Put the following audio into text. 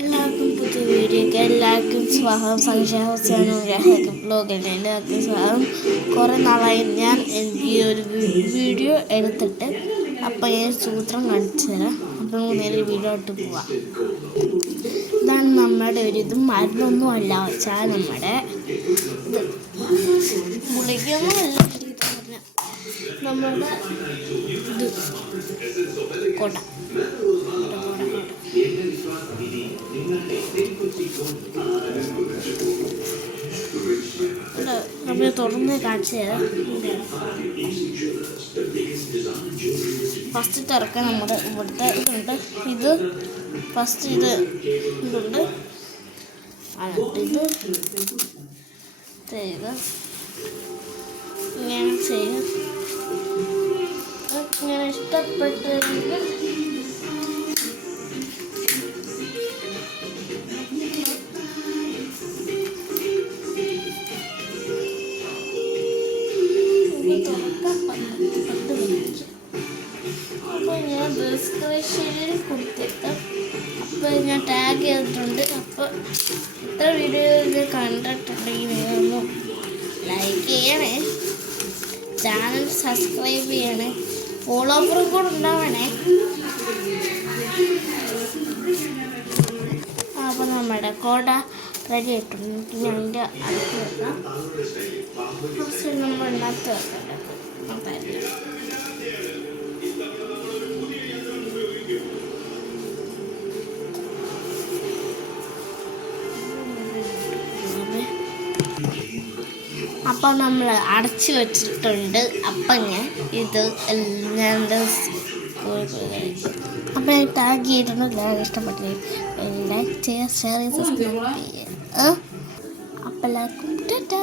എല്ലാവർക്കും പുതിയ വീഡിയോയ്ക്ക് എല്ലാവർക്കും സ്വാഗതം. ഫംഗ്ഷൻ ബ്ലോഗിൻ്റെ എല്ലാവർക്കും സ്വാഗതം. കുറേ നാളായി ഞാൻ എനിക്ക് ഒരു വീഡിയോ എടുത്തിട്ട് അപ്പം ഞാൻ സൂത്രം കാണിച്ചു തരാം. അപ്പം നേരെ വീഡിയോ ഇട്ട് പോവാം. ഇതാണ് നമ്മുടെ ഇത് മരുന്നൊന്നും അല്ല വെച്ചാൽ നമ്മുടെ ഇത് ഗുളികയൊന്നുമല്ല, നമ്മുടെ ഇത് കോട്ട നമ്മൾ തുറന്ന് കാണിച്ചു തരാം. ഫസ്റ്റ് തുറക്കാൻ നമ്മുടെ ഇവിടുത്തെ ഇതുണ്ട്. ഇത് ഫസ്റ്റ് ഇതുണ്ട്. ഇത് ചെയ്യുക, ഇങ്ങനെ ചെയ്യുക. ഇങ്ങനെ ഇഷ്ടപ്പെട്ടെങ്കിൽ അപ്പോൾ ഞാൻ ഡിസ്ക്രിപ്ഷനിൽ കൊടുത്തേക്കാം. അപ്പോൾ ഞാൻ ടാഗ് ചെയ്തിട്ടുണ്ട്. അപ്പോൾ ഇത്ര വീഡിയോ കണ്ടിട്ടുണ്ടെങ്കിൽ നിങ്ങളൊന്ന് ലൈക്ക് ചെയ്യണേ, ചാനൽ സബ്സ്ക്രൈബ് ചെയ്യണേ, ഫോളോവറും കൂടെ ഉണ്ടാവണേ. അപ്പോൾ നമ്മുടെ കോട റെഡി ആയിട്ടുണ്ട്. ഞാൻ അതിൻ്റെ അടുത്ത് വെക്കാം. ഫസ്റ്റ് നമ്മൾ ഉണ്ടാക്കി വെക്കട്ടെ. അപ്പം നമ്മൾ അടച്ചു വെച്ചിട്ടുണ്ട്. അപ്പം ഞാൻ അപ്പം ഞാൻ ടാഗ് ചെയ്തിട്ടുണ്ട്. എല്ലാവരും ഇഷ്ടപ്പെട്ടു ലൈക്ക് ചെയ്യുക, ഷെയർ ചെയ്യുക, സബ്സ്ക്രൈബ് ചെയ്യുക. അപ്പം എല്ലാവർക്കും ടാറ്റാ.